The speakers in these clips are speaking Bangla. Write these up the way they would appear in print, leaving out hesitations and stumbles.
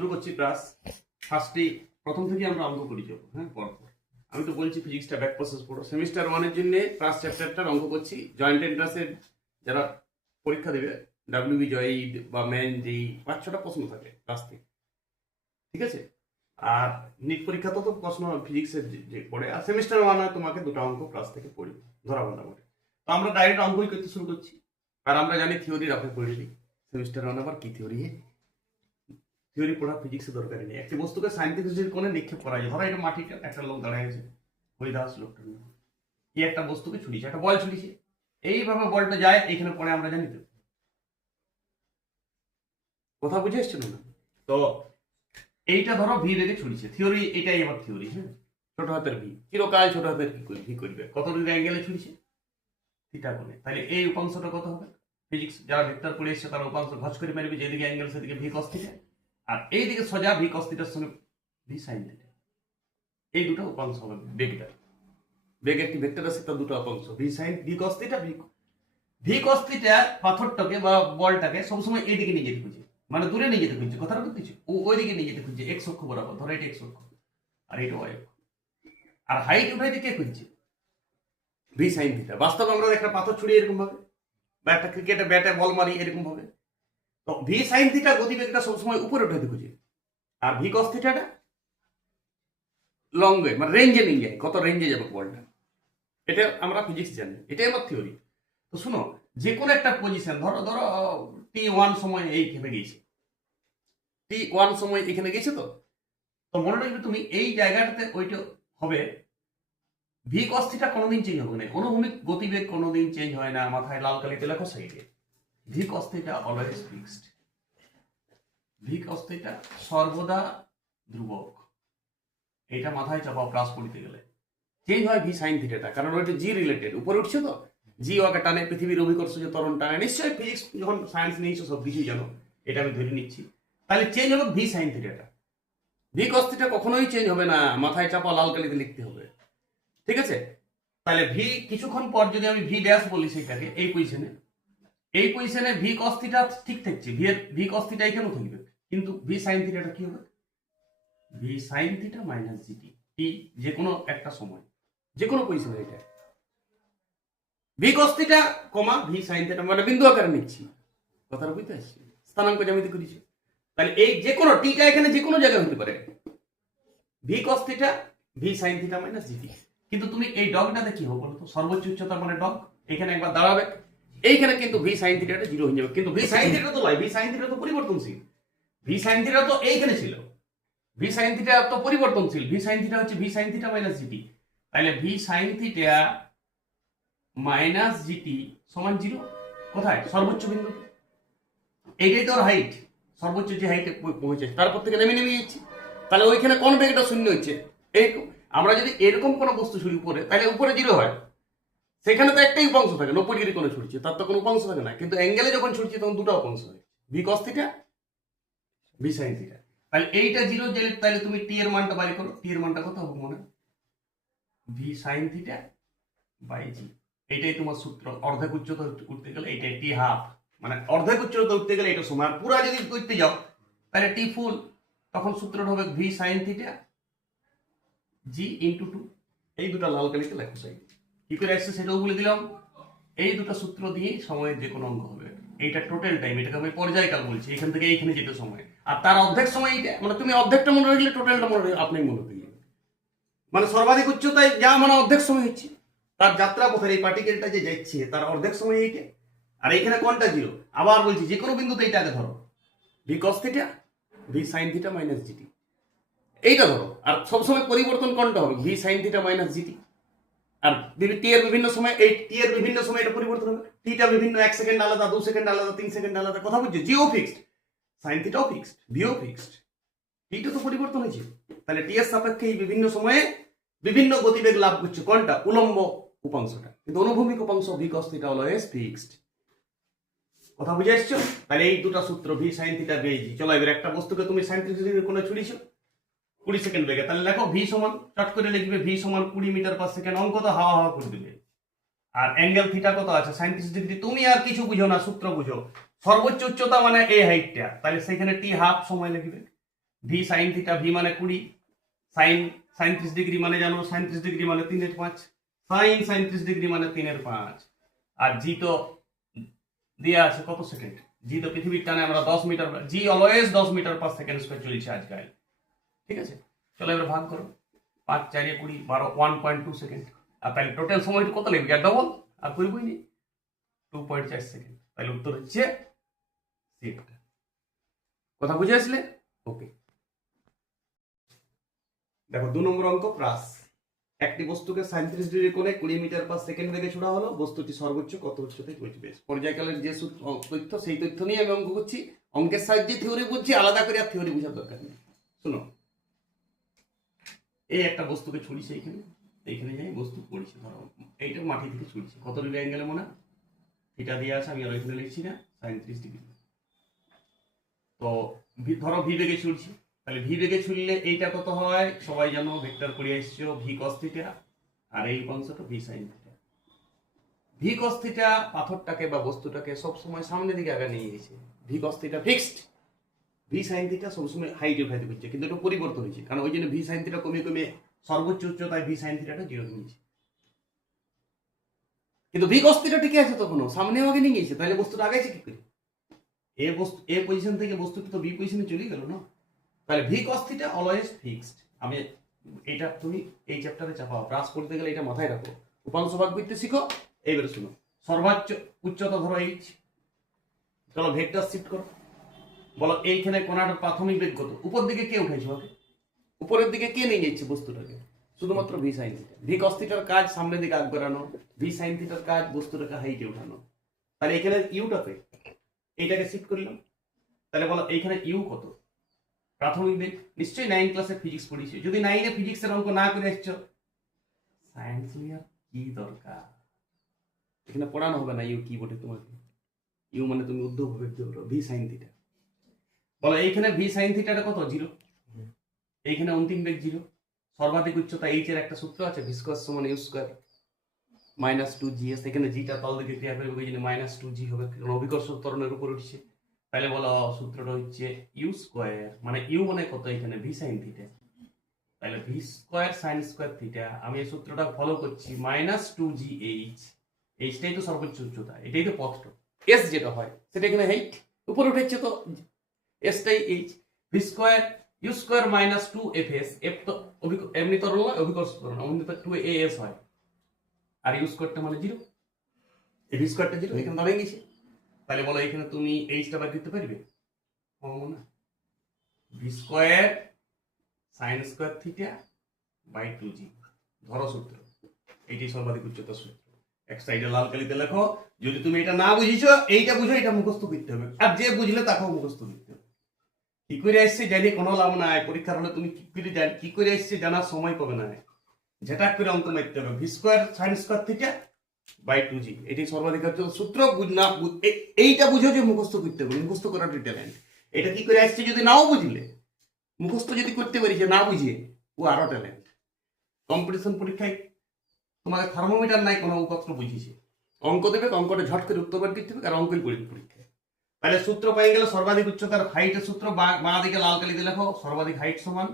শুরু করছি ক্লাস ফার্স্টে। প্রথম থেকে আমরা অঙ্ক করি যাবো, হ্যাঁ পরপর। আমি তো বলছি ফিজিক্সটা ব্যাক প্রসেস পড়ো। সেমিস্টার ওয়ানের জন্য ক্লাস চ্যাপ্টারটার অঙ্ক করছি। জয়েন্ট এন্ট্রান্সের যারা পরীক্ষা দেবে, ডাব্লিউবি জয়ী বা মেন যেই 5-6টা প্রশ্ন থাকে ক্লাস থেকে, ঠিক আছে। আর নিট পরীক্ষা তো প্রশ্ন ফিজিক্সের যে পড়ে, আর সেমিস্টার ওয়ানে তোমাকে 2টা অঙ্ক ক্লাস থেকে পড়বে ধরা বাঁধা করে। তো আমরা ডাইরেক্ট অঙ্কই করতে শুরু করছি। আর আমরা জানি থিওরি আপনি পড়ে দিই। সেমিস্টার ওয়ান আবার কি থিওরি থিওরি পড়া ফিজিক্সের দরকারই নেই। একটি বস্তুকে সাইন্টিফিক কোণে নিক্ষেপ করা যায়। ধরো এটা মাটিতে একটা লোক দাঁড়ায় আছে, হরিদাস লোকটার নাম। এই একটা বস্তুকে ছুড়িয়েছে, একটা বল ছুড়িয়েছে, এইভাবে বলটা যায় এখানে পড়ে, আমরা জানি তো। কথা বুঝে এসছে না? তো এইটা ধরো ভি বেগে ছুড়িয়েছে, থিওরি এটাই আমার থিওরি। হ্যাঁ, ছোট হাতের ভি চিরকাল ছোট হাতের ভি করবে। কত ডিগ্রি অ্যাঙ্গেলে ছুড়িয়েছে? থিটা কোণে। তাহলে এই উপাংশটা কত হবে? ফিজিক্স যারা ভেক্টর পড়ে এসছে তারা উপাংশ ঘস করে মারবে, যেদিকে অ্যাঙ্গেল সেদিকে ভি কস থিটা, আর এইদিকে সোজা ভি কস থিটার সঙ্গে ভি সাইন থিটা। এই দুটো উপাংশ হবে বেগটা। বেগ একটি ভেক্টর আছে, তার দুটো উপাংশ v sine v cos theta. V cos theta পাথরটাকে বা বলটাকে সবসময় এইদিকে নিয়ে যেতে খুঁজে, মানে দূরে নিয়ে যেতে খুঁজছে। কথাটা বুঝতেছি? ও ওইদিকে নিয়ে যেতে খুঁজছে এক্স অক্ষ বরাবর। ধরো এটা এক্স অক্ষ আর এটা ওয়াই অক্ষ। আর হাইট উঠাইতে কে খুঁজছে? V sine theta. বাস্তবে আমরা একটা পাথর ছুড়ি এরকম ভাবে, বা একটা ক্রিকেটে ব্যাটে বল মারি এরকম ভাবে। তো ভি সাইন থিটা গতিবেগটা সবসময় উপরে উঠাইতে খুঁজে, আর ভি কস থিটাটা লং ওয়ে, মানে রেঞ্জে নিয়ে যায়, কত রেঞ্জে যাবে বলটা। এটা আমরা ফিজিক্স জানি, এটাই আমার থিওরি। তো শুনো, যে কোনো একটা পজিশন ধরো ধরো T1 সময় এইখানে গেছে, T1 সময় এখানে গেছে। তো তো মনে রাখবে তুমি এই জায়গাটাতে ওইটা হবে ভি কস থিটা কোনোদিন চেঞ্জ হবে না। অনুভূমিক গতিবেগ কোনোদিন চেঞ্জ হয় না। মাথায় লাল কালিতে লেখো সাইডে, V cos theta always fixed. V cos theta সর্বদা ধ্রুবক। এটা মাথায় চাপাও ক্লাস পড়তে গেলে। চেঞ্জ হয় ভি সাইন থিটাটা, কারণ ওইটা জি রিলেটেড, উপরে উঠছে তো। জি ওকে টানে, পৃথিবীর অভিকর্ষ যে ত্বরণ টানে। নিশ্চয়ই ফিজিক্স যখন সায়েন্স নিয়েছো সব কিছুই জানো, এটা আমি ধরে নিচ্ছি। তাহলে চেঞ্জ হবে ভি সাইন থিটাটা। ভি কস থিটা কখনোই চেঞ্জ হবে না, মাথায় চাপা লাল কালিতে লিখতে হবে, ঠিক আছে। তাহলে ভি কিছুক্ষণ পর যদি আমি ভি ড্যাশ বলি সেটাকে, এই পজিশনে ভি কস থিটা ঠিক থাকছে, ভি কস থিটা এখানেও থাকবে, কিন্তু ভি সাইন থিটাটা কি হবে? V sine theta minus gt. T যে কোনো একটা সময়, যে কোনো পজিশনে এটা v cos theta comma v sine theta, মানে বিন্দু আকারে নিচ্ছি। কথাটা বুঝতে আসছি? স্থানাঙ্ক জ্যামিতি করেছি। তাহলে এই যে কোনো টিটা এখানে যে কোনো জায়গায় হতে পারে, V cos theta v sine theta minus GT. কিন্তু তুমি এই ডগটাতে কি হবে বলো তো? সর্বোচ্চ উচ্চতা মানে ডগ এখানে একবার দাঁড়াবে, এইখানে কিন্তু ভি সাইন থিটাটা 0 হয়ে যাবে। কিন্তু ভি সাইন থিটা তো নয়, ভি সাইন থিটা তো পরিবর্তনশীল। ভি সাইন থিটা তো এইখানে ছিল, ভি সাইন থিটা তো পরিবর্তনশীল। ভি সাইন থিটা হচ্ছে v sine theta minus gt. তাহলে v sine theta minus gt সমান 0। কোথায়? সর্বোচ্চ বিন্দু। এইটাই তো হাইট, সর্বোচ্চ যে হাইটে পৌঁছেছে তারপর থেকে নেমে নেমে যাচ্ছে। তাহলে ওইখানে কোন বেগটা শূন্য হচ্ছে? এই আমরা যদি এরকম কোনো বস্তু ছুড়ি উপরে, তাহলে উপরে 0 হয়। সেখানে তো একটাই উপাংশ থাকে, 90 ডিগ্রি কোণে ছুটছে, তার তো কোনো উপাংশ থাকে না। কিন্তু অ্যাঙ্গেলে যখন ছুটছে তখন দুটো উপাংশ হয়, v cos theta v sine theta. তাহলে এইটা 0 গেলে তাহলে তুমি টি এর মানটা বাইর করো। টি এর মানটা কত হবে মনে? ভি সাইন থিটা বাই জি। এইটাই তোমার সূত্র। অর্ধেক উচ্চতা উঠতে গেলে এইটাই টি হাফ, মানে অর্ধেক উচ্চতা উঠতে গেলে এটা সমান। পুরা যদি করতে যাও তাহলে টি ফুল, তখন সূত্রটা হবে ভি সাইন থিটা জি ইন্টু 2। এই দুটো লাল কালিতে লেখো সাইড। কি করে আসছে সেটাও বলে দিলাম। এই দুটো সূত্র দিয়ে সময়ের যে কোনো অঙ্ক হবে। এইটা টোটাল টাইম, এটাকে আমি পর্যায়কাল বলছি, এখান থেকে এইখানে যেতে সময়। আর তার অর্ধেক সময় এইটা, মানে তুমি অর্ধেকটা মনে রাখলে টোটালটা মনে রাখলে আপনি মনে রাখলে, মানে সর্বাধিক উচ্চতায় যা মানে অর্ধেক সময় হচ্ছে তার যাত্রা পথের এই পার্টিকেলটা যে যাচ্ছে তার অর্ধেক সময় এইটা। আর এইখানে কোনটা 0? আবার বলছি যে কোনো বিন্দুতে এইটা আগে ধরো, v cos theta v sine theta minus gt, এইটা ধরো। আর সবসময় পরিবর্তন কোনটা হবে? V sine theta minus gt. আর টি এর বিভিন্ন সময়, এই টি এর বিভিন্ন সময় এটা পরিবর্তন হবে। টিটা বিভিন্ন 1 সেকেন্ড আলাদা, 2 সেকেন্ড আলাদা, 3 সেকেন্ড আলাদা। কথা বুঝছো? জিও ফিক্সড, সাইন থিটাও ফিক্সড, ভিও ফিক্সড। টিটা তো পরিবর্তন হয়েছে। তাহলে টি এর সাপেক্ষে এই বিভিন্ন সময়ে বিভিন্ন গতিবেগ লাভ করছে কোনটা? উলম্ব উপাংশটা। কিন্তু অনুভূমিক উপাংশ V cos theta always fixed. কথা বুঝে আসছো? তাহলে এই দুটো সূত্র V sine theta by g. চলো এবার একটা বস্তুকে তুমি সাইন 30 ডিগ্রি কোণে ছুড়িয়েছো 20 সেকেন্ড বেগে, তাহলে লেখো ভি সমান, চট করে লিখবে ভি সমান 20 মিটার পার সেকেন্ড। অঙ্ক তো হাওয়া হাওয়া করে দিবে। আর অ্যাঙ্গেল থিটা কত আছে? Sine 30 degree. তুমি আর কিছু বুঝো না, সূত্র বুঝো। সর্বোচ্চ উচ্চতা মানে এই হাইটটা, তাহলে সেখানে টি হাফ সময় লাগবে। ভি সাইন থিটা, ভি মানে 20, সাইন 37 ডিগ্রি মানে জানো 37 ডিগ্রি মানে 3/5, সাইন 37 ডিগ্রি মানে 3/5। আর জি তো দেওয়া আছে কত সেকেন্ড, জি তো পৃথিবীর টানে আমরা 10 metre, g always 10 metre per second square চলছে আজকাল। ঠিক আছে, চলো এবার ভাগ করো, 5 4 20 12 1.2 সেকেন্ড। আর তাহলে টোটাল সময়টা কত লাগবে, আর ডবল আর করবই নি, 2.4 সেকেন্ড। তাহলে উত্তর হচ্ছে শিফট। কথা বুঝে আসলে? ওকে, দেখো 2 নম্বর অঙ্ক প্লাস। একটি বস্তুকে 37 ডিগ্রি কোণে 20 মিটার পার সেকেন্ড বেগে ছোড়া হলো, বস্তুটি সর্বোচ্চ কত উচ্চতায় পৌঁছবে। পর্যায়কালের যে তথ্য সেই তথ্য নিয়ে আমি অঙ্ক করছি, অঙ্কের সাহায্যে থিওরি বুঝছি, আলাদা করে আর থিওরি বোঝার দরকার নেই। শুনো, এই একটা বস্তুকে ছুড়িছে এইখানে যাই বস্তু পড়িছে, ধরো এইটা মাটি থেকে ছুড়িছে, কত ডিগ্রি অ্যাঙ্গেলে মনে থিটা দিয়ে আছে, আমি আর ওইখানে লিখছি না 37 ডিগ্রি। তো ধরো ভি বেগে ছুড়ছি, তাহলে ভি বেগে ছুড়লে এইটা কত হয় সবাই জানো, ভেক্টর করে আসছো ভি কস থিটা, আর এই অংশটা v sine theta. V cos theta পাথরটাকে বা বস্তুটাকে সবসময় সামনের দিকে আগে নিয়ে গেছে, v cos theta fixed, v sine theta সবসময় হাইটে উঠাইতে হচ্ছে, কিন্তু এটা পরিবর্তন হয়েছে, কারণ ওই জন্য ভি সাইন থিটা কমে কমে সর্বোচ্চ উচ্চতায় ভি সাইন থিটাটা 0 নিয়েছে। কিন্তু ভি কস থিটা ঠিকই আছে, তখনও সামনেও আগে নিয়ে গেছে, তাহলে বস্তুটা আগাইছে কি করে, এ পজিশন থেকে বস্তুটা তো বি পজিশনে চলে গেল না। তাহলে v cos theta always fixed. আমি এটা তুমি এই চ্যাপ্টারে চাপাও, ক্লাস করতে গেলে এটা মাথায় রাখো, উপাংশ ভাগ করতে শিখো। এইবার শুনো, সর্বোচ্চ উচ্চতা ধরো এইচ, চলো ভেক্টর শিফট করো, বলো এইখানে কোণাটার প্রাথমিক বেগ কত, উপর দিকে কে উঠেছে ওকে, উপরের দিকে কে নিয়ে যাচ্ছে বস্তুটাকে, শুধুমাত্র ভি সাইন থিটা। ভি কস থিটার কাজ সামনের দিকে আগ বাড়ানো, ভি সাইন থিটার কাজ বস্তুটাকে হাইটে উঠানো। তাহলে এখানে ইউটাকে এইটাকে শিফট করলাম, তাহলে বলো এইখানে ইউ কত, প্রাথমিক বেগ। নিশ্চয়ই 9 ক্লাসে ফিজিক্স পড়িয়েছে, যদি 9-এ ফিজিক্সের অঙ্ক না করে আসছো, সায়েন্স নিয়ে কি দরকার, এখানে পড়ানো হবে না ইউ কি বটে তোমাকে। ইউ মানে তুমি উদ্ধব ভাবে ধরো ভি সাইন থিটা, বলো এইখানে ভি সাইন থিটাটা কত 0, এইখানে অন্তিম বেগ 0, সর্বাধিক উচ্চতা এইচ এর একটা সূত্র আছে, ভি স্কয়ার সমান ইউ স্কয়ার মাইনাস 2g's, এখানে জিটা তল দিকে ক্রিয়া করবে, ওই জন্য -2g হবে, কারণ অভিকর্ষ ত্বরণের উপর উঠছে। তাহলে বলো সূত্রটা হচ্ছে ইউ স্কয়ার, মানে ইউ মানে কত এখানে ভি সাইন থিটা, তাহলে v square sine square theta. আমি এই সূত্রটা ফলো করছি, -2gh, এইচটাই তো সর্বোচ্চ উচ্চতা, এটাই তো পথটা, এস যেটা হয় সেটা এখানে হাইট উপরে উঠেছে, তো এসটাই h, v square u square minus 2fs, f তো এমনি ত্বরণ নয়, অভিকর্ষ ত্বরণ, আমাদের তো 2as হয়, আর ইউ স্কয়ারটা মানে 0, এই ভি স্কয়ারটা 0 এখানে দাঁড়িয়ে গেছে। তাহলে বলো এখানে তুমি এইচটা বার করতে পারবে, না, v square sine square theta by 2g, ধরো সূত্র, এইটাই সর্বাধিক উচ্চতা সূত্র। এক সাইডে লাল কালিতে লেখো, যদি তুমি এটা না বুঝিছো এইটা বুঝো, এটা মুখস্থ করতে হবে, আর যে বুঝলে তাকেও মুখস্থ করতে হবে। কি করে আসছে জানি কোনো লাভ নাই, পরীক্ষার হলে তুমি কি করে আসছে জানার সময় পাবে না, যেটা করে অঙ্ক মারতে হবে, v square sine square theta by 2g, এটাই সর্বাধিক সূত্র। এইটা বুঝো যে মুখস্থ করতে হবে, মুখস্থ করার ট্যালেন্ট। এটা কি করে আসছে যদি নাও বুঝলে, মুখস্থ যদি করতে পারি, যে না বুঝিয়ে ও আরো ট্যালেন্ট। কম্পিটিশন পরীক্ষায় তোমাকে থার্মোমিটার নাই, কোনো পত্র বুঝিয়েছে, অঙ্ক দেবে, অঙ্কটা ঝট করে উত্তর বার করতে হবে, আর অঙ্কই পরীক্ষায়। তাহলে সূত্র পেয়ে গেলে সর্বাধিক উচ্চতার হাইটের সূত্র, বাঁ দিকে লাল কালিতে লেখো, সর্বাধিক হাইট সমান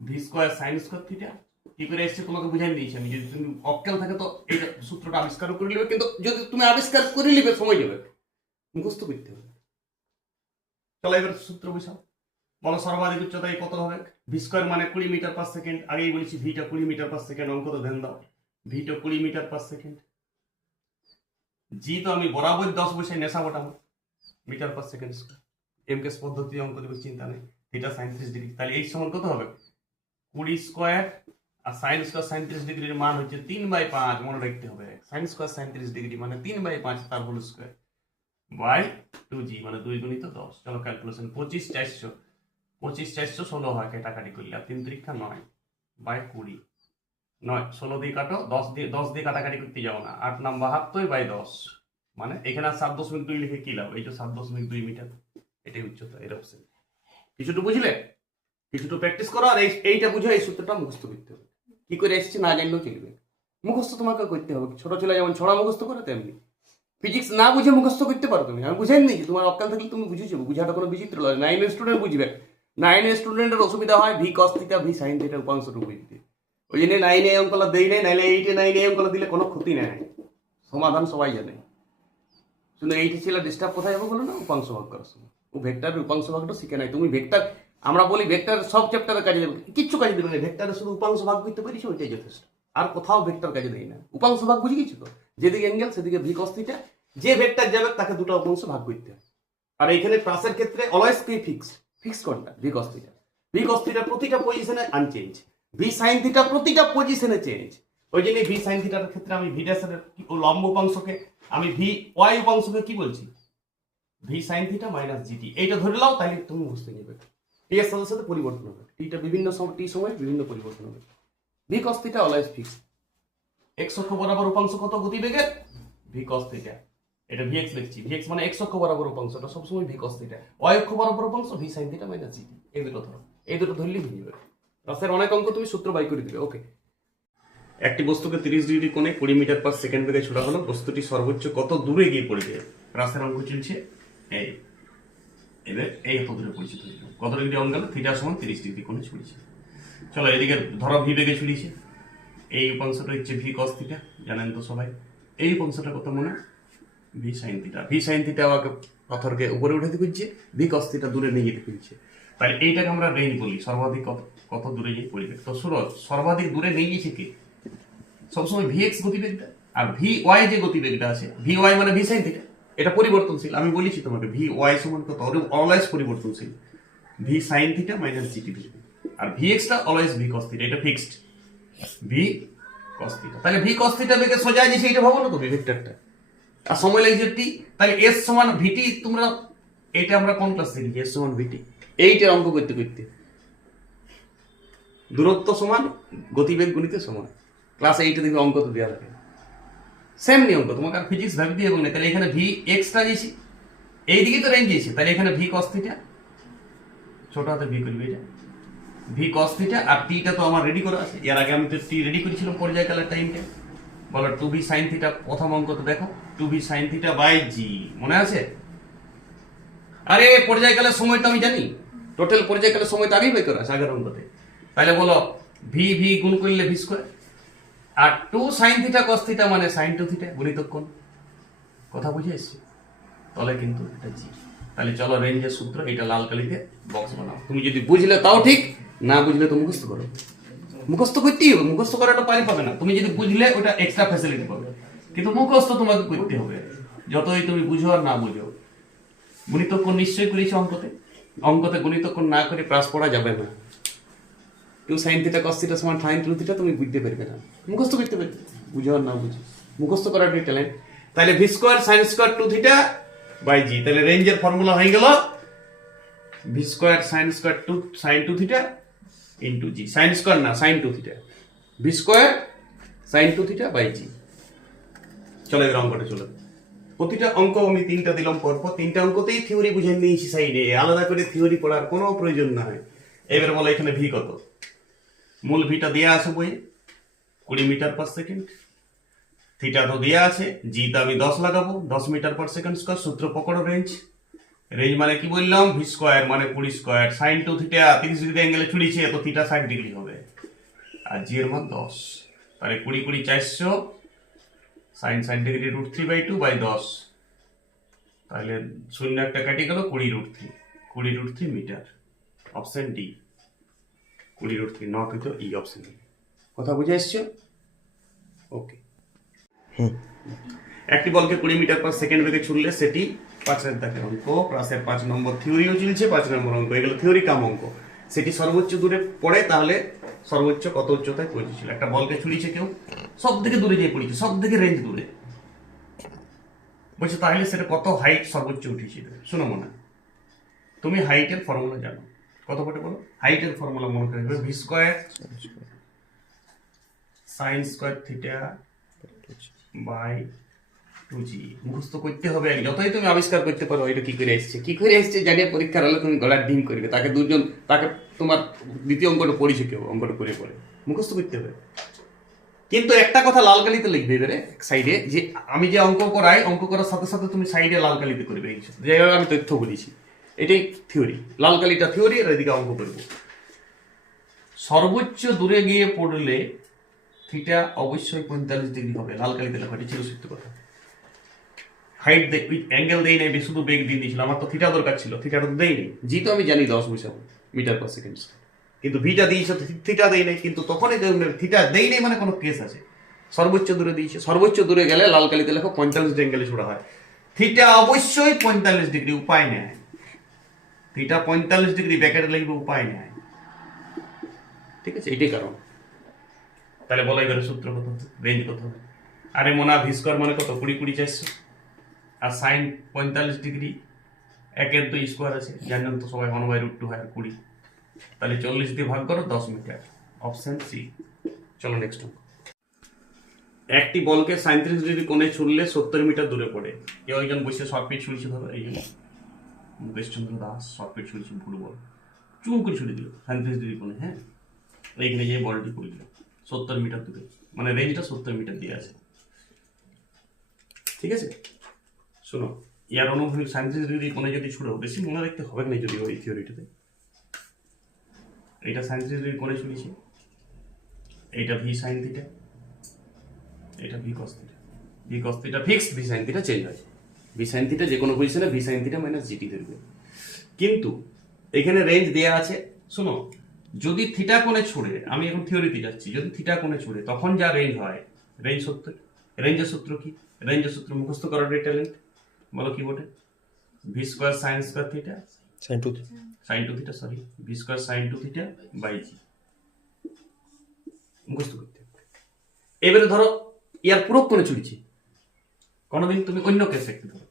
V square sine square theta. কি করে এসছে তোমাকে বুঝাই দিয়েছি আমি, যদি তুমি অক্কেল থাকে তো এই সূত্রটা আবিষ্কার করে নেবে, কিন্তু যদি তুমি আবিষ্কার করে নিবে সময় যাবে, মুখস্থ করতে হবে। চলো এবার সূত্র বুঝাও, বলো সর্বাধিক উচ্চতায় কত হবে, ভি স্কয়ার মানে 20 মিটার পার সেকেন্ড, আগেই বলেছি ভিটা 20 মিটার পার সেকেন্ড, অঙ্ক তো ধ্যান দাও, ভিটা 20 মিটার পার সেকেন্ড, জি তো আমি বরাবর 10 বসে নেশা বটাবো, metre per second square, MKS পদ্ধতি অঙ্ক দেবে, চিন্তা নেই। থিটা 37 ডিগ্রি, তাহলে এই সমান কত হবে 20 স্কয়ার, আর সাইন স্কয়ার 37 ডিগ্রির মান হচ্ছে 3/5, মনে রাখতে হবে, সাইন স্কয়ার 37 ডিগ্রি মানে 3/5 তার হোল স্কয়ার বাই 2g মানে 2 গুণিত 10। চলো ক্যালকুলেশন, 25 400 16 হয়, কাটাকাটি করলে, আর 3 3 9 বাই 20, 9 16 দিয়ে কাটো, 10 দিয়ে কাটাকাটি করতে যাও না, 8 নাম 72 বাই 10, মানে এখানে 7.2 লিখে কি লাভ, এই তো 7.2 মিটার, এটাই উচ্চতা, এর অপশন। কিছুটু বুঝলে, কিছুটু প্র্যাকটিস করো, আর এইটা বুঝে এই সূত্রটা মুখস্থ করতে হবে। কি করে এসেছে না জানলেও চলবে, মুখস্থ তোমাকে করতে হবে। ছোট ছেলে যেমন ছড়া মুখস্থ করে, তেমনি ফিজিক্স না বুঝে মুখস্থ করতে পারো তুমি, আমি বুঝাই নেই, তোমার অকাল থাকলে তুমি বুঝে যাবো, বুঝাটা কোনো বিচিত্র নয়, 9 স্টুডেন্ট বুঝবে, 9 স্টুডেন্টের অসুবিধা হয় v cos theta v sine theta উপাংশটুকু বুঝতে। ওই জন্য 9 এই অঙ্কলা দেই নাই, নাহলে 8 9 এই অঙ্কলা দিলে কোনো ক্ষতি নাই, সমাধান সবাই জানে। শুনে 8 ছিল ডিস্টার্ব কোথায় হবে বলো না, উপাংশ ভাগ করার সময়। ও ভেক্টরের উপাংশ ভাগটা শিখে নাই। তুমি ভেক্টর, আমরা বলি ভেক্টর সব চ্যাপ্টারে কাজে দেবে, কিচ্ছু কাজে দেবে না। ভেক্টরে শুধু উপাংশ ভাগ করতে পারিস, ওইটাই যথেষ্ট। আর কোথাও ভেক্টর কাজে দেয় না। উপাংশ ভাগ বুঝে গেছো তো, যেদিকে অ্যাঙ্গেল সেদিকে ভি কস থিটা, যে ভেক্টর যাবে তাকে দুটো উপাংশ ভাগ করতে হবে। আর এইখানে প্লাসের ক্ষেত্রে অলওয়েজ কি ফিক্স কোনটা, V cos theta. V cos theta প্রতিটা পজিশনে আনচেঞ্জ, ভি সাইন থিটা প্রতিটা পজিশনে চেঞ্জ। ওই জন্য ভি সাইন থিটার ক্ষেত্রে আমি ভি ড্যাশের লম্ব উপাংশকে, আমি ভি ওয়াই উপাংশকে কি বলছি, V sine theta minus gt. এইটা ধরে নাও, তাহলে তুমি বুঝতে যাবে। টি এর সাথে সাথে পরিবর্তন হবে, টিটা বিভিন্ন সময় বিভিন্ন পরিবর্তন হবে। V cos theta always fix. X অক্ষ বরাবর উপাংশ কত গতিবেগের, ভি কস থিটা। এটা ভিএক্স লিখছি, ভিএক্স মানে এক্স অক্ষ বরাবর উপাংশটা সবসময় ভি কস থিটা। ওয়াই অক্ষ বরাবর উপাংশ v sine theta minus GT. এই দুটো ধরো, এই দুটো ধরলেই হয়ে যাবে। রাস্তার অনেক অঙ্ক তুমি সূত্র বাই করে দিবে। ওকে, একটি বস্তুকে 30 ডিগ্রি কোণে 20 মিটার পার সেকেন্ড বেগে ছোড়া হলো, বস্তুটি সর্বোচ্চ কত দূরে গিয়ে পড়বে। রাস্তার অঙ্ক চলছে এই, এবার এই এত দূরে পরিচিত হইল, কত ডিগ্রি অঙ্ক গেল, থিটা সমান 30 ডিগ্রি কোণে ছুড়েছে। চলো এদিকে ধরো ভি বেগে ছুড়িয়েছে, এই উপাংশটা হচ্ছে ভি কস থিটা, জানেন তো সবাই। এই উপাংশটা কত মনে, V sine theta. V sine theta আমাকে পাথরকে উপরে উঠাতে খুঁজছে, ভি কস থিটা দূরে নিয়ে যেতে খুঁজছে। তাহলে এইটাকে আমরা রেঞ্জ বলি, সর্বাধিক কত দূরে গিয়ে পড়বে। তো শুনো, সর্বাধিক দূরে নিয়ে গেছে কি, সবসময় ভিএক্স গতিবেগটা, আর ভি ওয়াই যে গতিবেগটা আছে, ভি ওয়াই মানে ভি সাইন থিটা, এটা পরিবর্তনশীল। আমি বলেছি তোমাকে ভি ওয়াই সমান কত, অলওয়েজ পরিবর্তনশীল, v sine theta minus gt. আর ভিএক্সটা অলওয়েজ ভি কস থিটা, এটা ফিক্সড, ভি কস থিটা। তাহলে ভি কস থিটা বেগে সোজা যে সেইটা ভাবো না তো ভেক্টরটা, আর সময় লাগছে টি। তাহলে এস সমান ভিটি, তোমরা এটা আমরা কোন ক্লাস শিখেছি, এস সমান ভিটি। এইটার অঙ্ক করতে করতে দূরত্ব সমান গতিবেগ গুণিতে সমান, ক্লাস 8 দিকে অঙ্ক তো দেওয়া থাকে। সেম নিয়ম তো তোমাকে আর ফিজিক্স ভাবি দিয়ে এবং না। তাহলে এখানে ভি এক্সটা দিয়েছি, এইদিকে তো রেঞ্জ দিয়েছি, তাহলে এখানে ভি কস থিটা, ছোট হাতে ভি করবি, এটা ভি কস থিটা। আর টিটা তো আমার রেডি করা আছে, এর আগে আমি তো টি রেডি করেছিলাম পর্যায়কালের টাইমটা। বলো 2v sin থিটা, প্রথম অঙ্ক তো দেখো 2v sin থিটা বাই জি, মনে আছে? আরে পর্যায়কালের সময় তো আমি জানি, টোটাল পর্যায়কালের সময় তো আগেই বের করা আছে আগের অঙ্কতে। তাহলে বলো ভি ভি গুণ করলে ভি স্কয়ার, আর 2 sin থিটা cos থিটা মানে sin 2 থিটা গুণিতক কোণ। কথা বুঝে এসেছে? তাহলে কিন্তু এটা জি। তাহলে চলো রেঞ্জের সূত্র, এটা লাল কালিতে বক্স বানাও। তুমি যদি বুঝলে তাও ঠিক, না বুঝলে তো মুখস্থ করো। মুখস্থ করতেই হবে, মুখস্থ করাটা পাবে না। তুমি যদি বুঝলে ওটা এক্সট্রা ফ্যাসিলিটি পাবে, কিন্তু মুখস্থ তোমাকে করতে হবে, যতই তুমি বুঝো আর না বুঝো। গুণিতক কোণ নিশ্চয়ই করেছো অঙ্কতে, অঙ্কতে গুণিতক কোণ না করে প্লাস পড়া যাবে না। 2 sin থিটা cos থিটা সমান sin 2 থিটা তুমি বুঝতে পারবে না, মুখস্থ করতে পারবে, বুঝো আর না বুঝো, মুখস্থ করাটাই ট্যালেন্ট। তাহলে v square sin square 2 theta by g. তাহলে রেঞ্জের ফর্মুলা হয়ে গেল v square sin square 2 sin 2 theta into g, sin square না sin 2 theta, v square sin 2 theta by g. চলো এর অঙ্কটা চলো। প্রতিটা অঙ্ক আমি 3টা দিলাম পরপর, 3টা অঙ্কতেই থিওরি বুঝে নিয়েছি সাইডে, আলাদা করে থিওরি পড়ার কোনো প্রয়োজন নাই। এবার বলো এখানে ভি কত, মূল ভিটা দেয়া আছে বইয়ে 20 মিটার পার সেকেন্ড, থিটা তো দেয়া আছে, জি তে আমি 10 লাগাবো, 10 মিটার পার সেকেন্ড স্কয়ার। সূত্র পকড়ো রেঞ্জ, রেঞ্জ মানে কি বললাম, ভি স্কয়ার মানে 20 স্কয়ার, sin 2 থিটা 30 ডিগ্রি অ্যাঙ্গেলে ছুড়িছে, তো থিটা 60 ডিগ্রি হবে, আর জি এর মান 10। তাহলে 20 20 400, sin 60 ডিগ্রি √3/2 বাই 10। তাহলে শূন্য একটা কাটি গেল, 20√3 মিটার। অপশন ডি 20√3, নট হইতো ই অপশন ডি। কথা বুঝে এসছো? ওকে। একটি বলকে 20 মিটার পার সেকেন্ড বেগে ছুড়লে সেটি 5 দাগের অঙ্ক, ক্লাসের 5 নম্বর থিওরিও চলছে, 5 নম্বর অঙ্ক, এগুলো থিওরি কাম অঙ্ক। সেটি সর্বোচ্চ দূরে পড়ে, তাহলে সর্বোচ্চ কত উচ্চতায় পৌঁছেছিল। একটা বলকে ছুড়িছে কেউ, সব থেকে দূরে যেয়ে পড়েছে, সব থেকে রেঞ্জ দূরে, বলছে তাহলে সেটা কত হাইট সর্বোচ্চ উঠেছিল। শোনো মনে, তুমি হাইটের ফর্মুলা জানো, কত পটে বলো, হাইটের ফর্মুলা মনে করে v square sin square theta by 2g। মুখস্থ করতে হবে, যতই তুমি আবিষ্কার করতে পারো এটা কি করে এসছে জানিয়ে পরীক্ষার হলে তুমি গলার ডিম করবে। তাকে দুজন, তাকে তোমার দ্বিতীয় অঙ্কটা পড়েছে কেউ, অঙ্কটা করে মুখস্থ করতে হবে। কিন্তু একটা কথা লাল কালিতে লিখবে এবারে সাইডে, যে আমি যে অঙ্ক করাই, অঙ্ক করার সাথে সাথে তুমি সাইডে লাল কালিতে করবে, যেভাবে আমি তথ্য বলেছি। এটাই থিওরি, লাল কালিটা থিওরি, আর এদিকে অঙ্ক করবো। সর্বোচ্চ দূরে গিয়ে পড়লে থিটা অবশ্যই 45 ডিগ্রি হবে, লাল কালিতে লেখা, ছিল সত্য কথা। হাইট অ্যাঙ্গেল দেই নাই, শুধু বেগ দিয়ে দিয়েছিল, আমার তো থিটা দরকার ছিল, থিটাটা তো দেই নাই। জি তো আমি জানি 10 বসাবো মিটার পার সেকেন্ড, কিন্তু ভিটা দিয়েছে, থিটা দেই নাই, কিন্তু তখনই থিটা দেই নাই মানে কোনো কেস আছে। সর্বোচ্চ দূরে দিয়েছে, সর্বোচ্চ দূরে গেলে লাল কালিতে লেখো 45 অ্যাঙ্গেলে ছোড়া হয়। থিটা অবশ্যই 45 ডিগ্রি, উপায় নেই। থিটা 45 ডিগ্রি ব্যাকেটে লিখবে, উপায় নেই। ঠিক আছে, এটাই কারণ। তাহলে বলো এবারে সূত্র কত, রেঞ্জ কত হবে? আরে মোনা ভি স্কয়ার মানে কত, 20 আর সাইন 45 ডিগ্রি, একের তো স্কোয়ার আছে, জানেন তো সবাই, 1/√2 হয় 20। তাহলে 40 দিয়ে ভাগ করো, 10 মিটার। Option C. চলো নেক্সট। একটি বলকে 37 ডিগ্রি কোণে ছুড়লে 70 মিটার দূরে পড়ে। কেউ একজন বসে শর্টপিট ছুড়ছে, ধরো এই জন্য মুকেশচন্দ্র দাস শর্টপিট ছুড়ছে, ফুটবল চুম করে ছুড়ে দিল 37 ডিগ্রি কোণে। হ্যাঁ, এইখানে যে বলটি পড়ে দিল 70 মিটার দূরে, মানে রেঞ্জটা 70 মিটার দিয়ে আছে। ঠিক আছে, শোনো, ইয়ার অনুভূতি 37 ডিগ্রি কোণে যদি ছুড়ো, বেশি মনে রাখতে হবে না যদি ওই থিওরিটাতে। এইটা 37 ডিগ্রি কোণে ছুড়েছে, এইটা ভি সাইন থিটা, এটা v cos theta. V cos theta fixed, v sine theta change হয়। ভি সাইন থিটা যে কোনো পজিশনে V sine theta minus GT ধরবে। কিন্তু এখানে রেঞ্জ দেয়া আছে, শোনো, যদি থিটা কোণে ছুড়ে, আমি এখন থিওরিতে যাচ্ছি, যদি থিটা কোণে ছুড়ে তখন যা রেঞ্জ হয়, রেঞ্জ সূত্র, রেঞ্জের সূত্র কি? রেঞ্জের সূত্র মুখস্থ করার ট্যালেন্ট, বলো কি বটে? V square sine square theta, sine two theta, sorry, v square sine two theta by g. মুখস্থ করতে। এবারে ধরো ইয়ার পুরো কোণে ছুড়ছি, কোনোদিন তুমি অন্য কেস একটু ধরো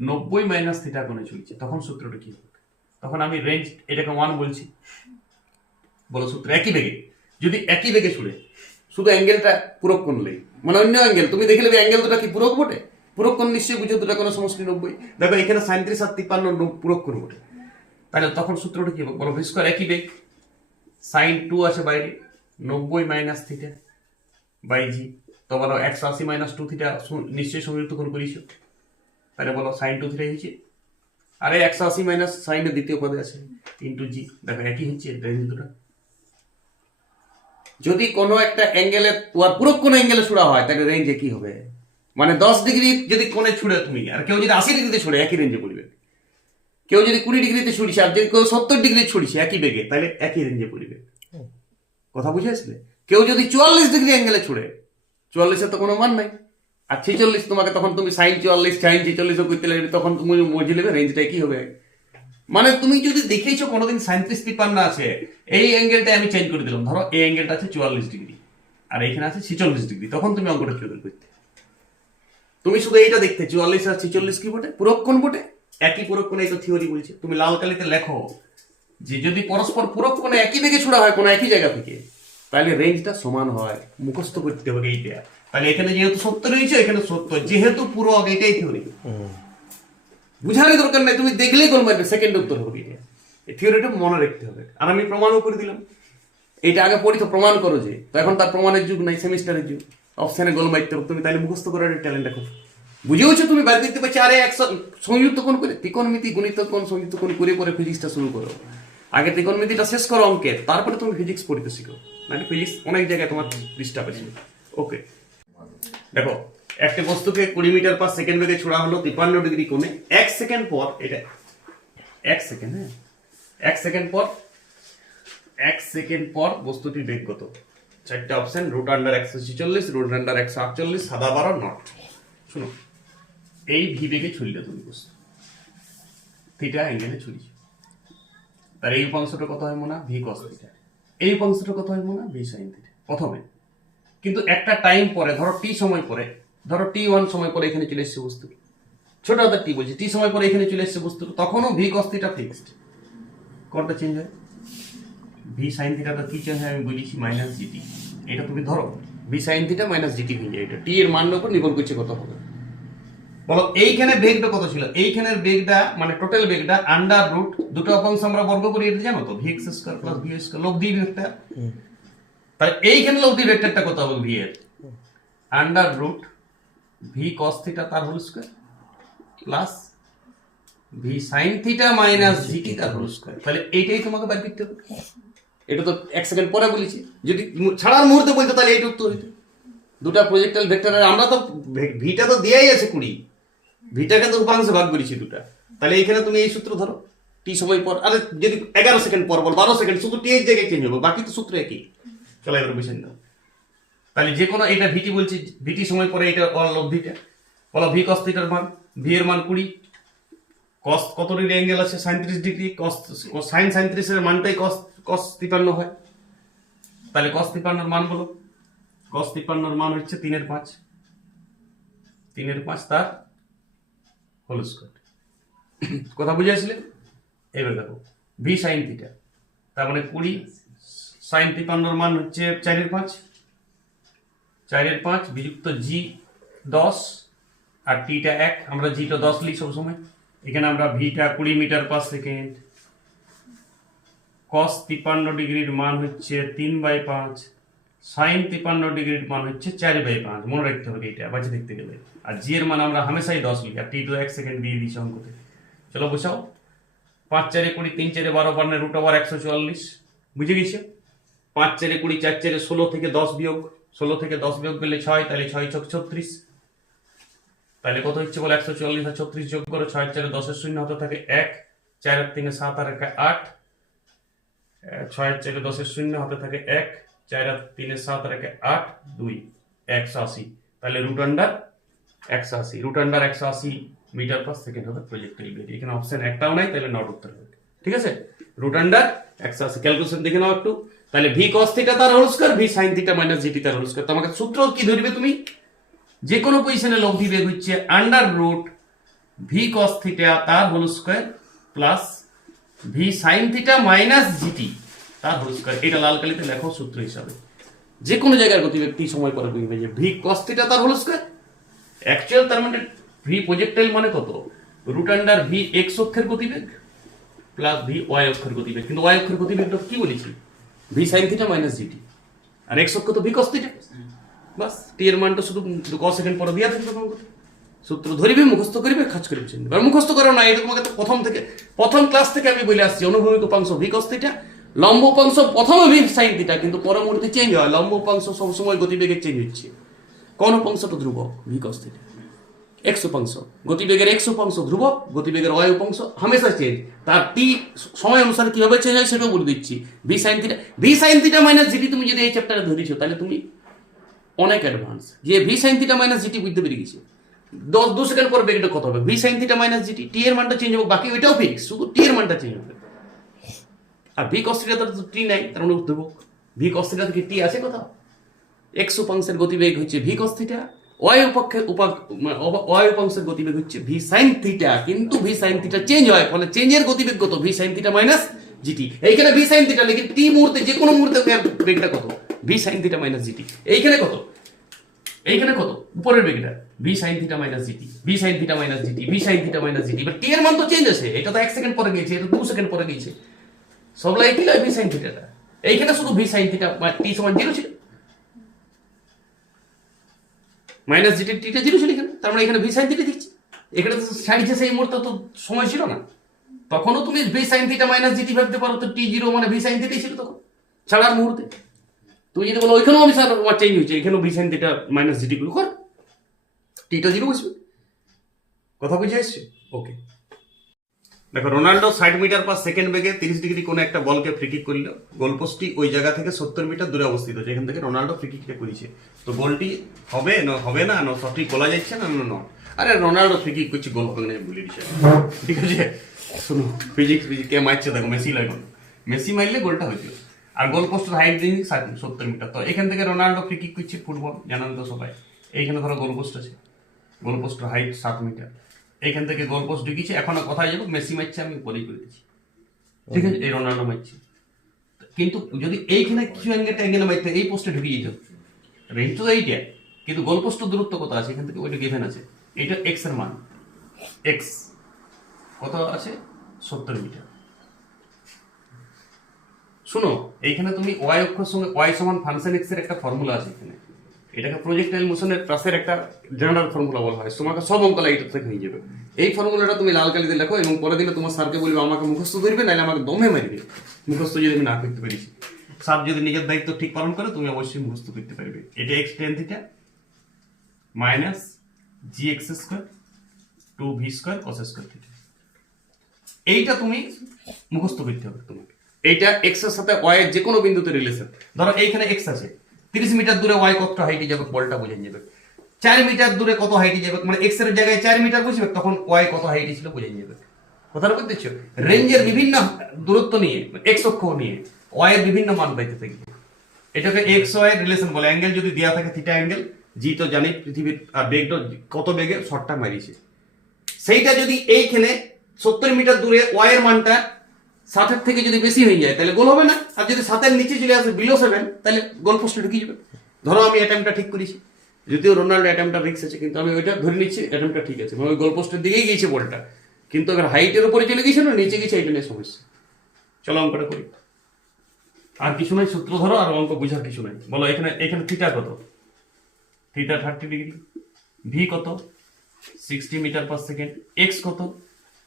90 মাইনাস থিটা কোণে ছুড়ছে, তখন সূত্রটা কি হবে? তখন আমি রেঞ্জ এটাকে 1 বলছি, বলো সূত্র একই বেগে, যদি একই বেগে ছুড়ে, শুধু অ্যাঙ্গেলটা পুরো কোণ নেই, মানে অন্য অ্যাঙ্গেল তুমি দেখে নেবে অ্যাঙ্গেল দুটা কি পুরো বটে, পুরো কোণ নিশ্চয়ই বুঝো, দুটা কোনো সমষ্টি 90। দেখো এখানে 37 আর 53 পুরো কোণ বটে, তাহলে তখন সূত্রটা কি হবে? বলো ভি স্কয়ার একই বেগ, সাইন 2 আছে বাইরে, 90 মাইনাস থিটা বাই জি। তো বলো 180 মাইনাস 2 থিটা নিশ্চয়ই সংযুক্ত কোণ করিস, তাহলে বলো সাইন 2 থিটা হয়েছে। আরে 180 মাইনাস সাইনের দ্বিতীয় পদে আছে ইন্টু জি, দেখো একই হচ্ছে রেঞ্জ দুটো। যদি কোনো একটা অ্যাঙ্গেলে পুরো কোনো অ্যাঙ্গেলে ছুড়া হয়, তাহলে রেঞ্জ একই হবে। মানে 10 ডিগ্রি যদি কোণে ছুড়ে তুমি, আর কেউ যদি 80 ডিগ্রিতে ছুড়ে, একই রেঞ্জে পড়বে। কেউ যদি 20 ডিগ্রিতে ছুড়িছে, আর যদি কেউ 70 ডিগ্রি ছুড়িছে একই বেগে, তাহলে একই রেঞ্জে পড়বে। কথা বুঝে আসলে? কেউ যদি 44 ডিগ্রি অ্যাঙ্গেলে ছুড়ে, 44-এর তো কোনো মান নাই, আর 46 তোমাকে, তখন তুমি সাইন 44 সাইন 46 করতে লাগবে, তখন তুমি বুঝে নেবে রেঞ্জটা কি হবে। মানে তুমি যদি দেখেইছো কোনোদিন 37-53 আছে, এই অ্যাঙ্গেলটা আমি চেঞ্জ করে দিলাম, ধরো এই অ্যাঙ্গেলটা আছে 44 ডিগ্রি আর এইখানে আছে 46 ডিগ্রি, তখন তুমি অঙ্কটা কি করতে? তুমি শুধু এইটা দেখতে 44 আর 46 কি বটে, পুরোক্ষণ বটে, একই পুরোক্ষণ। এই তো থিওরি বলছে, তুমি লাল কালিতে লেখো যে যদি পরস্পর পুরোক্ষণে একই বেগে ছোড়া হয় কোনো একই জায়গা থেকে, তাহলে রেঞ্জটা সমান হয়। মুখস্থ করতে হবে এইটা। তাহলে এখানে যেহেতু 70 রয়েছে, এখানে 70, যেহেতু পুরো এটাই থিওরি, বুঝানোর দরকার নাই, তুমি দেখলেই গোল মারবে, সেকেন্ড উত্তর হবে এটা। এই থিওরিটা মনে রাখতে হবে। আর আমি প্রমাণও করে দিলাম, এটা আগে পড়ি তো প্রমাণ করো যে, তো এখন তার প্রমাণের যুগ নাই, সেমিস্টারের যুগ, অপশনে গোল মারতে হবে। তুমি তাহলে মুখস্থ করার ট্যালেন্ট দেখো, বুঝেওছো তুমি, বাইরে দেখতে পাচ্ছি। আরে সংযুক্ত কোণ করে, ত্রিকোণমিতি গুণিত কোণ সংযুক্ত কোণ করে পরে ফিজিক্সটা শুরু করো। আগে ত্রিকোণমিতিটা শেষ করো অঙ্কের, তারপরে তুমি ফিজিক্স পড়তে শিখো, নাকি ফিজিক্স অনেক জায়গায় তোমার ডিস্টার্ব আছে। ওকে, দেখো একটা বস্তুকে 20 মিটার পার সেকেন্ড বেগে ছোড়া হলো 53 ডিগ্রি কোণে। 1 সেকেন্ড পর, এটা 1 সেকেন্ড, হ্যাঁ 1 সেকেন্ড পর, 1 সেকেন্ড পর বস্তুটির বেগ কত? চারটা option, root under 146, root under 148, সাদা 12 নট। শুনো, এই ভি বেগে ছুড়লে তুমি বস্তু থিটা অ্যাঙ্গেলে ছুড়িস, তার এই উপাংশটা কত হয় মনে? V cos theta. এই উপাংশটা কত হয় মনে? ভি সাইন থিটা প্রথমে। কিন্তু একটা টাইম পরে, ধরো টি সময় পরে, ধরো T1 সময় পরে এখানে চলে এসেছে বস্তু, ছোট হাতের টি বলছি, টি সময় পরে এখানে চলে এসেছে বস্তু, তখনও ভি কস থিটা ফিক্সড। কোনটা চেঞ্জ হয়? ভি সাইন থিটাটা কি চেঞ্জ হয় আমি বলেছি, মাইনাস জিটি। এটা তুমি ধরো V sine theta minus GT হয়ে যায়, এটা টি এর মানের উপর নির্ভর করছে কত হবে। বলো এইখানে বেগটা কত ছিল? এইখানের বেগটা মানে টোটাল বেগটা আন্ডার রুট, দুটো অংশ আমরা বর্গ করি, এটা জানো তো, v x square plus v square, লব্ধি ভেক্টর। তাহলে এইখানে লব্ধি ভেক্টরটা কত হবে? ভি এর under root v cos theta তার whole square plus v sine theta minus gt তার হোল স্কয়ার। তাহলে এইটাই তোমাকে বের করতে হবে। এটা তো 1 সেকেন্ড পরে বলেছি, যদি ছাড়ার মুহূর্তে বলতো তাহলে এইটা উত্তর হইতো। দুটা প্রজেক্টাইল ভেক্টরের আমরা তো ভিটা তো দেয়াই আছে 20, ভিটাকে তো উপাংশে ভাগ করেছি দুটা। তাহলে এইখানে তুমি এই সূত্র ধরো, টি সময় পর, আরে যদি 11 সেকেন্ড পর বল 12 সেকেন্ড, শুধু টি এর জায়গায় চেঞ্জ হবে, বাকি তো সূত্র একই। চলো এবার বুঝে নাও। তাহলে যে কোনো এটা ভিটি বলছি, ভিটি সময় পরে এটা অল অফ ভিটা, বলো ভি কস থিটার মান, ভি এর মান 20, কস কত ডিগ্রি অ্যাঙ্গেল আছে 37 ডিগ্রি, কস সাইন 37 এর মানটাই কস কস 53 হয়। তাহলে কস 53 এর মান বলো, কস 53 এর মান হচ্ছে 3/5, 3/5 তার হোল স্কয়ার। কথা বুঝে আসলে? এবার দেখো ভি সাইন থিটা, তার মানে 20 সাইন 53 এর মান হচ্ছে 4/5, 4/5 বিযুক্ত জি 10 আর টিটা 1, আমরা জিটা 10 লিখি সবসময়। এখানে আমরা ভিটা 20 মিটার পার সেকেন্ড, কস 53 ডিগ্রির মান হচ্ছে 3/5, সাইন 53 ডিগ্রির মান হচ্ছে 4/5, মনে রাখতে হবে এটা বাজে দেখতে গেলে। আর জি এর মান আমরা হামেশাই 10 লিখি, আর টি তো 1 সেকেন্ড দিয়ে দিচ্ছি অঙ্কতে। চলো বসাও, 5 4 20, 3 4 12 12 রুট ওভার 144, বুঝে গেছো? 5 4 20, 4 4 16 থেকে 10 বিয়োগ, 16 থেকে 10 বিয়োগ করলে 6, তাহলে 6 6 36, তাহলে কত হচ্ছে বলে 144 আর 36 যোগ করো, 6 4 10 এর শূন্য হতে থাকে 1, 4 আর 3 7 আর 8, 6 4 10 এর শূন্য হতে থাকে 1, 4 আর 3 7 আর 8, 2, 180। তাহলে root under 180, root under 180 metre per second হবে প্রজেক্টাইল বেগ। এখানে অপশন একটাও নাই, তাহলে নট উত্তর হবে। ঠিক আছে, রুট আন্ডার 180। ক্যালকুলেশন দেখে নাও একটু। তাহলে ভি কস থিটা তার whole square, v sine theta minus gt তার হোল স্কয়ার। তোমাকে সূত্র কি ধরবে তুমি? যে কোনো পজিশনে লব্ধি বেগ হচ্ছে under root v cos theta তার whole square plus v sine theta minus gt তার হোল স্কয়ার। এটা লাল কালিতে লেখো সূত্র হিসাবে। যে কোনো জায়গার গতিবেগ টি সময় পরে বুঝবে যে ভি কস থিটা তার হোল স্কয়ার। অ্যাকচুয়াল তার মানে ভি প্রজেক্টাইল মানে কত? রুট আন্ডার ভি এক্স অক্ষের গতিবেগ প্লাস ভি ওয়াই অক্ষের গতিবেগ। কিন্তু ওয়াই অক্ষের গতিবেগটা কি বলেছি? V sine theta minus gt, আর এক্স অক্ষ তো ভি কস থিটা। বাস, টি এর মানটা শুধু ক সেকেন্ড পরে দিয়া থাকবে। সূত্র ধরিবে, মুখস্থ করিবে, খাচ করে চিনবে। আর মুখস্থ করো না, এটা তোমাকে তো প্রথম ক্লাস থেকে আমি বলে আসছি। অনুভূমিক উপাংশ ভি কস থিটা, লম্ব উপাংশ প্রথমে ভি সাইন থিটা, কিন্তু পরবর্তী চেঞ্জ হয়। লম্ব উপাংশ সবসময় গতিবেগে চেঞ্জ হচ্ছে। কোন উপাংশটা ধ্রুবক? V cos theta. এক্স উপাংশ, গতিবেগের এক্স উপাংশ ধ্রুবক, গতিবেগের ওয়াই উপাংশ হামেশা চেঞ্জ। তার টি সময় অনুসারে কিভাবে চেঞ্জ হয় সেটাও বলে দিচ্ছি। V sine theta minus GT তুমি যদি এই চ্যাপ্টারে ধরেছো, তাহলে তুমি অনেক অ্যাডভান্স। যে v sine theta minus gt বুঝতে পেরে গেছে। 2 সেকেন্ড পর বেগটা কত হবে? V sine theta minus gt, t এর মানটা চেঞ্জ হবে, বাকি ওইটাও ফিক্স, শুধু টি এর মানটা চেঞ্জ হবে। আর ভি কস থিটা তো টি নাই, তার মানে ধ্রুবক। ভি কস থিটা থেকে টি আছে কোথাও? এক্স উপাংশের গতিবেগ হচ্ছে ভি কস থিটা, ওয়াই উপাংশের গতিবেগ হচ্ছে ভি সাইন থিটা, কিন্তু ভি সাইন থিটা চেঞ্জ হয়, ফলে চেঞ্জের গতিবেগ কত? V sine theta minus gt. এইখানে ভি সাইন থিটা, লেকিন টি মুহূর্তে যে কোনো মুহূর্তে বেগটা কত? V sine theta minus gt. এইখানে কত? এইখানে কত? উপরের বেগটা v sine theta minus gt, v sine theta minus gt, v sine theta minus gt. এবার টি এর মান তো চেঞ্জ আছে, এটা তো 1 সেকেন্ড পরে গিয়েছে, এটা 2 সেকেন্ড পরে গিয়েছে, সবলাই কি ভি সাইন থিটাটা। এইখানে শুধু ভি সাইন থিটা টি সমান 0 ছিল, মাইনাস জিটি টিটা 0 ছিল এখানে, তার মানে এখানে ভি সাইন থিটা দিচ্ছি। এখানে তো ছাড়িয়েছে, সেই মুহূর্তে তো সময় ছিল না, তখনও তুমি V sine theta minus GT ভাবতে পারো। তো টি 0 মানে ভি সাইন থিটাই ছিল তখন ছাড়ার মুহূর্তে। তুই যদি বলো ওইখানেও আমি স্যার আমার চেঞ্জ হয়েছে, এখানেও V sine theta minus GT গুলো কর, টিটা 0 বসবে। কথা বুঝে এসছে? ওকে, দেখো রোনাল্ডো 60 মিটার পার সেকেন্ড বেগে 30 ডিগ্রি কোণে একটা বলকে ফ্রি কিক করলো। গোলপোস্টটি ওই জায়গা থেকে 70 মিটার দূরে অবস্থিত, যেখান থেকে রোনাল্ডো ফ্রি কিকটা করেছে। তো গোলটি হবে না হবে না, সঠিক বলা যাচ্ছে না, নট। আরে রোনাল্ডো ফ্রি কিক করছে, গোল হবে না বলে দিচ্ছে। ঠিক আছে, শুনো, ফিজিক্স কে মারছে দেখো, মেসি লাগে, মেসি মারলে গোলটা হয়েছিল। আর গোল পোস্টের হাইট দিন 70 মিটার। তো এখান থেকে রোনাল্ডো ফ্রি কিক করছে, ফুটবল জানান তো সবাই। এইখানে ধরো গোল পোস্ট আছে, গোল পোস্টের হাইট 7 মিটার। এইখান থেকে গোল পোস্ট ঢুকিয়েছে, এখন কোথায় যাবো? মেসি মারছে, আমি উপরেই করে দিচ্ছি। ঠিক আছে, এই রোনাল্ডো মারছে, কিন্তু যদি এইখানে কিছু অ্যাঙ্গেলে মারতে এই পোস্টে ঢুকিয়ে যেত, রেঞ্জ তো এইটা, কিন্তু গোল পোস্টের দূরত্ব কত আছে এখান থেকে? ওইটা গিভেন আছে। এটা এক্স এর মান, এক্স কত আছে? 70 মিটার। শুনো, এইখানে তুমি ওয়াই অক্ষের সঙ্গে ওয়াই সমান ফাংশন এক্স এর একটা ফর্মুলা আছে এখানে। এটাকে প্রজেক্টাইল মোশনের প্লাসের একটা জেনারেল ফর্মুলা বলা হয়। তোমাকে সব অঙ্ক এইটা থেকে হয়ে যাবে। এই ফর্মুলাটা তুমি লাল কালিতে লেখো এবং পরে দিনে তোমার স্যারকে বলবে আমাকে মুখস্থ করবে, নাহলে আমাকে দমে মারবে মুখস্থ যদি আমি না করতে পারিস। স্যার যদি নিজের দায়িত্ব ঠিক পালন করে তুমি অবশ্যই মুখস্থ করতে পারবে। এটা x tan theta minus gx square 2v square cos square theta. এইটা তুমি মুখস্থ করতে হবে তোমাকে। এইটা x এর সাথে y এর যে কোনো বিন্দুতে রিলেশন। ধরো এইখানে x আছে, 30 মিটার দূরে y কত হাইটে যাবে বলটা বুঝে যাবে। 4 মিটার দূরে কত হাইটে যাবে, মানে x এর জায়গায় 4 মিটার বসবে, তখন y কত হাইটে ছিল বুঝে যাবে। কথাটা বুঝতে পারছো? রেঞ্জের বিভিন্ন দূরত্ব নিয়ে x অক্ষ নিয়ে y এর বিভিন্ন মান পাইতে থাকবে। এটাকে x y এর রিলেশন বলে। অ্যাঙ্গেল যদি দেয়া থাকে থিটা অ্যাঙ্গেল, জি তো জানি পৃথিবীর আর বেগটা কত বেগে শর্টটা মারিছে, সেইটা যদি এইখানে 70 মিটার দূরে y এর মানটা 7 থেকে যদি বেশি হয়ে যায় তাহলে গোল হবে না। আর যদি 7 এর নিচে চলে আসে বিলো 7 তাহলে গোল পোস্টে ঢুকে যাবে। ধরো আমি অ্যাটেম্পটা ঠিক করেছি, যদিও রোনাল্ডো অ্যাটেম্পটা রিস্ক আছে, কিন্তু আমি ওইটা ধরে নিচ্ছি অ্যাটেম্পটা ঠিক আছে, মানে ওই গোল পোস্টের দিকেই গিয়েছে বলটা, কিন্তু এবার হাইটের উপরে চলে গেছে না নিচে গেছে, এইটা নিয়ে সমস্যা। চলো অঙ্কটা করি। আর কিছু নাই, সূত্র ধরো আর অঙ্ক বুঝার কিছু নাই। বলো এখানে এখানে থিটা কত? থিটা 30 ডিগ্রি, ভি কত 60 মিটার পার সেকেন্ড, এক্স কত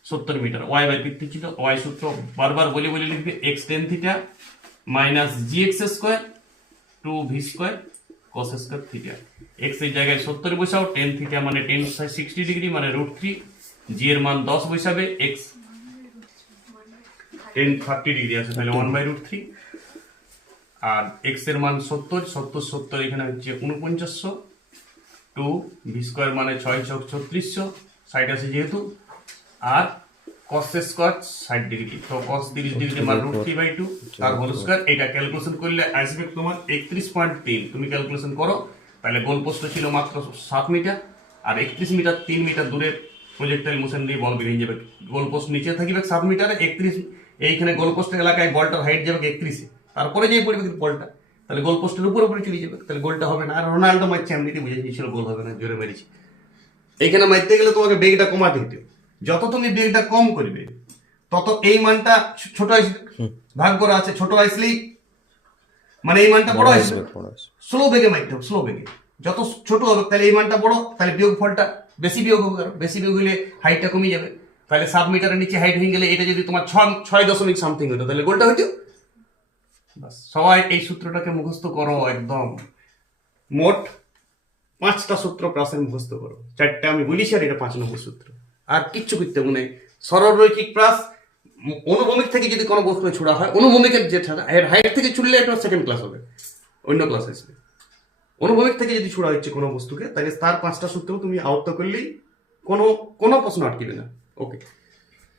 70 মিটার, ওয়াই বাই করতে ছিল ওয়াই সূত্র বারবার বলে বলে লিখবে x tan theta minus gx square 2v square cos square theta. x এর জায়গায় 70 বসাও, tan থিটা মানে tan 60 ডিগ্রি মানে √3, g এর মান 10 বসাবে, x tan 30 ডিগ্রি আছে তাহলে 1/√3, আর x এর মান 70 এখানে হচ্ছে 4900, 2v স্কয়ার মানে 6 × 3600 সাইড আছে যেহেতু, আর cos স্কয়ার 60 ডিগ্রি, তো cos 30 ডিগ্রি মান √3/2 আর হোল স্কয়ার। এটা ক্যালকুলেশন করলে আসবে তোমার 31.3। তুমি ক্যালকুলেশন করো, তাহলে গোল পোস্ট ছিল মাত্র 7 মিটার, আর 31 মিটার 3 মিটার দূরে প্রজেক্টাইল মোশন দিয়ে বল বেরিয়ে যাবে। গোল পোস্ট নিচে থাকবে 7 মিটারে, 31 এইখানে গোল পোস্টের এলাকায় বলটার হাইট যাবে 31 তারপরে যেই পড়বে কিন্তু বলটা, তাহলে গোল পোস্টের উপরে চলে যাবে, তাহলে গোলটা হবে না। আর রোনাল্ডো মারছে এমনিতে বুঝে গিয়েছিল গোল হবে না, জোরে মেরেছে। এইখানে মারতে গেলে তোমাকে বেগটা কমাতে হতো। যত তুমি বেগটা কম করবে তত এই মানটা ছোট আসবে, ভাগ করা আছে, ছোট আসলেই মানে এই মানটা বড় আসবে। স্লো বেগে মারতে হবে, স্লো বেগে যত ছোট হবে তাহলে এই মানটা বড়, তাহলে বিয়োগ ফলটা বেশি বিয়োগ হবে, বেশি বিয়োগ হলে হাইটটা কমে যাবে। তাহলে 7 মিটারের নিচে হাইট হয়ে গেলে এটা যদি তোমার 6.something হতো তাহলে গোলটা হইতো। বাস, সবাই এই সূত্রটাকে মুখস্থ করো একদম। মোট 5টা সূত্র প্রাসের মুখস্থ করো, 4টা আমি বলিছি আর এটা 5 নম্বর সূত্র। আর কিচ্ছু করতে হবে না। সরলরৈখিক প্লাস অনুভূমিক থেকে যদি কোনো বস্তু ছোড়া হয়, অনুভূমিকের যেটা হাইট থেকে ছুড়লে এটা সেকেন্ড ক্লাস হবে, অন্য ক্লাস আসবে। অনুভূমিক থেকে যদি ছোড়া হচ্ছে কোনো বস্তুকে, তাহলে তার 5টা সূত্র তুমি আয়ত্ত করলেই কোনো প্রশ্ন আটকিবে না। ওকে।